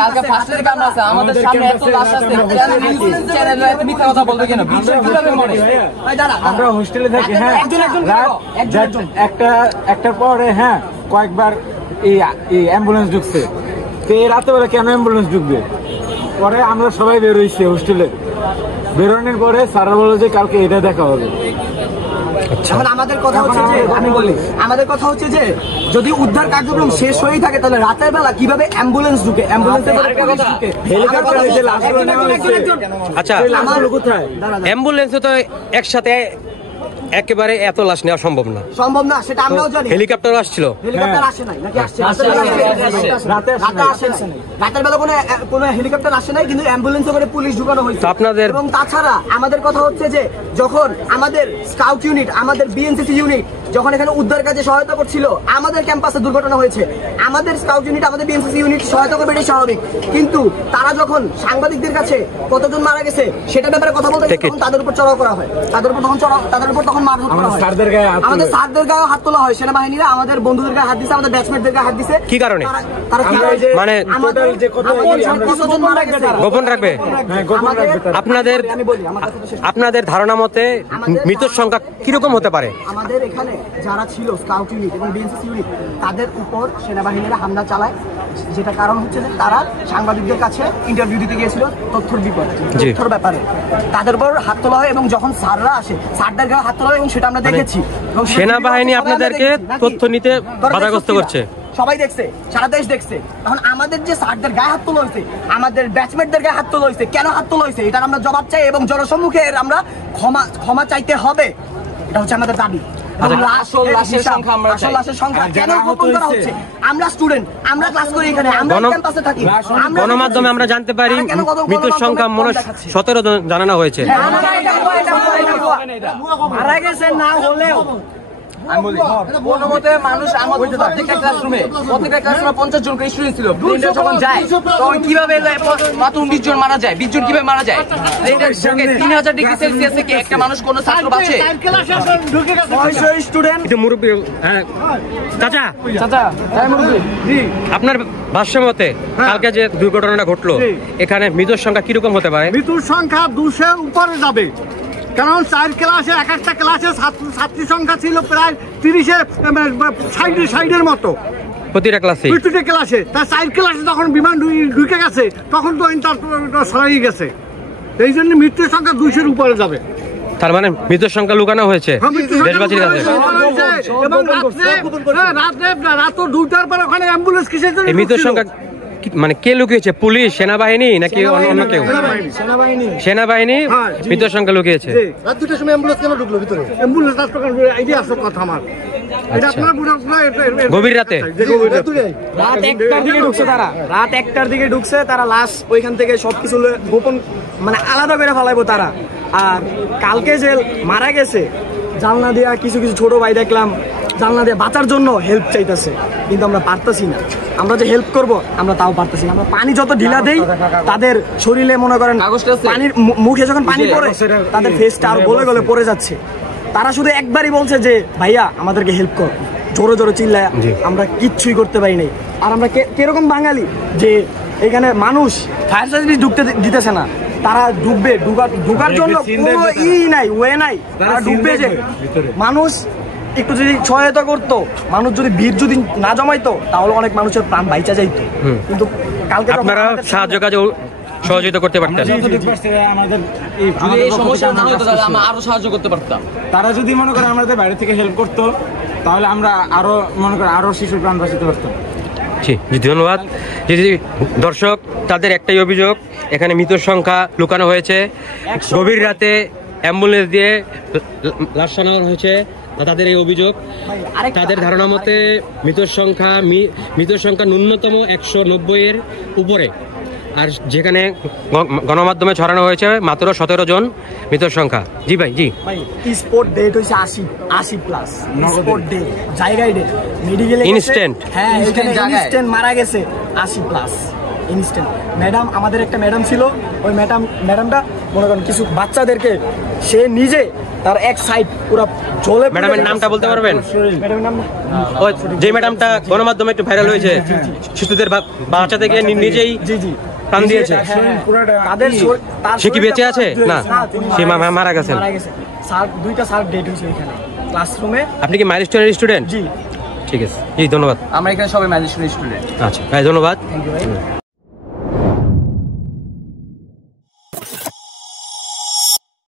কালকে ফার্স্টের কাম আছে আমাদের সামনে এত লাশ আছে চ্যানেলে এত মিথ্যা কথা বলবে কেন কিভাবে মরে ভাই দাঁড়া আমরা হোস্টেলে থাকি হ্যাঁ একটা পরে হ্যাঁ কয়েকবার এই অ্যাম্বুলেন্স ঢুকছে তো এই রাতে বেলা কেন অ্যাম্বুলেন্স ঢুকবে পরে আমরা সবাই বের হইছি হোস্টেলে বেরোনোর পরে স্যাররা বলল যে কালকে এটা দেখা হবে এখন আমাদের কথা হচ্ছে যে আমি বলি আমাদের কথা হচ্ছে যে যদি উদ্ধার কার্যক্রম শেষ হয়েই থাকে তাহলে রাতের বেলা কিভাবে অ্যাম্বুলেন্স ঢুকে অ্যাম্বুলেন্সে করে পুলিশ ঢুকে হেলিকপ্টার এসে লাশগুলো নেওয়া হয়েছে আচ্ছা কোথায় অ্যাম্বুলেন্সে তো একসাথে একেবারে এত লাশ নেওয়া সম্ভব না সেটা আমরাও জানি হেলিকপ্টার আসছিল হেলিকপ্টার আসে নাই নাকি আসছে রাতে আসে নাই রাতের বেলা কোনো হেলিকপ্টার আসে নাই কিন্তু অ্যাম্বুলেন্সে করে পুলিশ ঢুকানো হয়েছে আপনাদের এবং তাছাড়া আমাদের কথা হচ্ছে যে যখন আমাদের স্কাউট ইউনিট আমাদের বিএনসিসি ইউনিট যখন এখানে উদ্ধার কাজে সহায়তা করছিল আমাদের ক্যাম্পাসে দুর্ঘটনা হয়েছে আমাদের স্কাউট ইউনিট আমাদের বিএনসিসি ইউনিট সহায়তা করবে এটাই স্বাভাবিক কিন্তু তারা যখন সাংবাদিকদের কাছে কতজন মারা গেছে সেটা ব্যাপারে কথা বলতে তখন তাদের উপর চড়াও করা হয় তাদের উপর তখন মারধর করা হয় আমাদের স্যারদের গায়ে হাত তোলা হয় সেনাবাহিনীরা আমাদের বন্ধুদের গায়ে হাত দিছে আমাদের ব্যাচমেটদের গায়ে হাত দিছে কি কারণে তারা মানে গোপন রাখবে আপনাদের ধারণা মতে মৃতের সংখ্যা কিরকম হতে পারে আমাদের এখানে যারা ছিল স্কাউট ইউনিট এবং বিএনসিসি ইউনিট তাদের উপর সেনাবাহিনীরা হামলা চালায় যেটা কারণ হচ্ছে যে তারা সাংবাদিকদের কাছে ইন্টারভিউ দিতে গিয়েছিল তথ্যর ব্যাপারে তাদের উপর হাত তোলা হয় এবং যখন স্যাররা আসে স্যারদের গায়ে হাত তোলা হয় এবং সেটা আমরা দেখেছি সেনাবাহিনী আপনাদেরকে তথ্য নিতে বাধাগ্রস্ত করছে সবাই দেখছে সারা দেশ দেখছে এখন আমাদের যে স্যারদের গায়ে হাত তোলা হয়েছে আমাদের ব্যাচমেটদের গায়ে হাত তোলা হয়েছে কেন হাত তোলা হয়েছে এটার আমরা জবাব চাই এবং জনসম্মুখে আমরা ক্ষমা চাইতে হবে এটা হচ্ছে আমাদের দাবি লাশের সংখ্যা কেন গোপন করা হচ্ছে আমরা স্টুডেন্ট আমরা ক্লাস করি এখানে আমরা ক্যাম্পাসে থাকি গণমাধ্যমে আমরা জানতে পারি মৃতের সংখ্যা মনে 17 জন জানানো হয়েছে মারা গেছে না হলেও আমি বলি কোনো মতে মানুষ আমাদের প্রত্যেকটা ক্লাসরুমে 50 জন করে স্টুডেন্ট ছিল প্লেনটা যখন যায় তখন কিভাবে মাত্র 19 জন মারা যায় 20 জন কিভাবে মারা যায় প্লেনের সঙ্গে 3000 ডিগ্রি সেলসিয়াসে কি একটা মানুষ কোন ছাত্র বাঁচে 600 স্টুডেন্ট এটা মুরব্বি চাচা তাই মুরব্বি জি আপনার ভাষ্য মতে কালকে যে দুর্ঘটনাটা ঘটলো এখানে মৃতের সংখ্যা কি রকম হতে পারে মৃতের সংখ্যা 200 এর উপরে যাবে কারণ 4 ক্লাসে এক একটা ক্লাসে ছাত্রী সংখ্যা ছিল প্রায় 60-এর মতো প্রতিটা ক্লাসে তার 4 ক্লাসে যখন বিমান ঢুকে গেছে তখন তো সরাই গেছে এই জন্য মৃত্যুর সংখ্যা 200 এর উপরে যাবে তার মানে মৃতের সংখ্যা লুকানো হয়েছে দেশবাসীর কাছে এবং রাত 2টার পর ওখানে অ্যাম্বুলেন্স কিসের জন্য মৃতের সংখ্যা মানে কে লুকিয়েছে পুলিশ সেনাবাহিনী নাকি অন্য কেউ সেনাবাহিনী মৃতের সংখ্যা লুকিয়েছে রাত 2টার সময় অ্যাম্বুলেন্স কেন ঢুকলো ভিতরে অ্যাম্বুলেন্স আইডিয়া আছে কথা আমার এটা আপনারা গভীর রাতে রাত 1টার দিকে ঢুকছে রাত 1টার দিকে ঢুকছে তারা লাশ ওইখান থেকে সবকিছু গোপন মানে আলাদা করে ফেলাইবো তারা আর কালকে যে মারা গেছে জানলা দিয়া কিছু ছোট ভাই দেখলাম জানলা দিয়ে বাঁচার জন্য হেল্প চাইতেছে কিন্তু আমরা পারতেছি না আমরা যে হেল্প করব আমরা তাও পারতেছি না আমরা পানি যত ঢিলা দেই তাদের শরীরে মনে করেন পানির মুখে যখন পানি পড়ে তাদের ফেসটা আর গলে গলে পড়ে যাচ্ছে তারা শুধু একবারই বলছে যে ভাইয়া আমাদেরকে হেল্প কর জোরে জোরে চিল্লায় আমরা কিচ্ছুই করতে পারি নাই আর আমরা কিরকম বাঙালি যে এখানে মানুষ ফায়ার সার্ভিস ঢুকতে দিতেছে না তারা ডুববে ঢুকার জন্য কোনো ওয়ে নাই তারা ডুববে যে মানুষ একটু যদি সহায়তা করতো মানুষ যদি ভিড় যদি না জমাইতো তাহলে অনেক মানুষের প্রাণ বাইচা যাইতো কিন্তু কালকে আপনারা সাহায্য কাজে সহযোগিতা করতে পারতেন আমরা আরো সাহায্য করতে পারতাম তারা যদি মনে করে আমাদের বাইরে থেকে হেল্প করতো তাহলে আমরা আরো মনে করেন আরো শিশুর প্রাণ বাঁচাতে পারতাম জি ধন্যবাদ দর্শক তাদের একটাই অভিযোগ এখানে মৃতের সংখ্যা লুকানো হয়েছে গভীর রাতে অ্যাম্বুলেন্স দিয়ে লাশ আনা হয়েছে তাদের এই অভিযোগ তাদের ধারণা মতে মৃতের সংখ্যা ন্যূনতম 190 এর উপরে আর যেখানে গণমাধ্যমে ছড়ানো হয়েছে মাত্র 17 জন মৃতের সংখ্যা জি ভাই স্পট ডেট হইছে 80 প্লাস স্পট ডেট জায়গায় ডেট মেডিকেলে ইনস্ট্যান্ট হ্যাঁ ইনস্ট্যান্ট মারা গেছে 80 প্লাস ইনস্ট্যান্ট। ম্যাডাম, আমাদের একটা ম্যাডাম ছিল, ওই ম্যাডামটা মনে করেন কিছু বাচ্চাদেরকে সে নিজে তার এক সাইড পুরো জলে। ম্যাডামের নামটা বলতে পারবেন? ম্যাডামের নাম ওই যে ম্যাডামটা গণমাধ্যমে একটু ভাইরাল হয়েছে, শিশুদের বাচ্চা থেকে নিজেই জি জি প্রাণ দিয়েছে, তাদের সে কি বেঁচে আছে? না, সে মারা গেছেন। স্যার, 2টা স্যার ডেট হয়েছে এখানে ক্লাসরুমে। আপনি কি মাইলস্টোনের স্টুডেন্ট? জি। ঠিক আছে, জি ধন্যবাদ। আমরা এখানে সবাই ম্যানেজমেন্ট স্টুডেন্ট। আচ্ছা ভাই, ধন্যবাদ। থ্যাংক ইউ ভাই।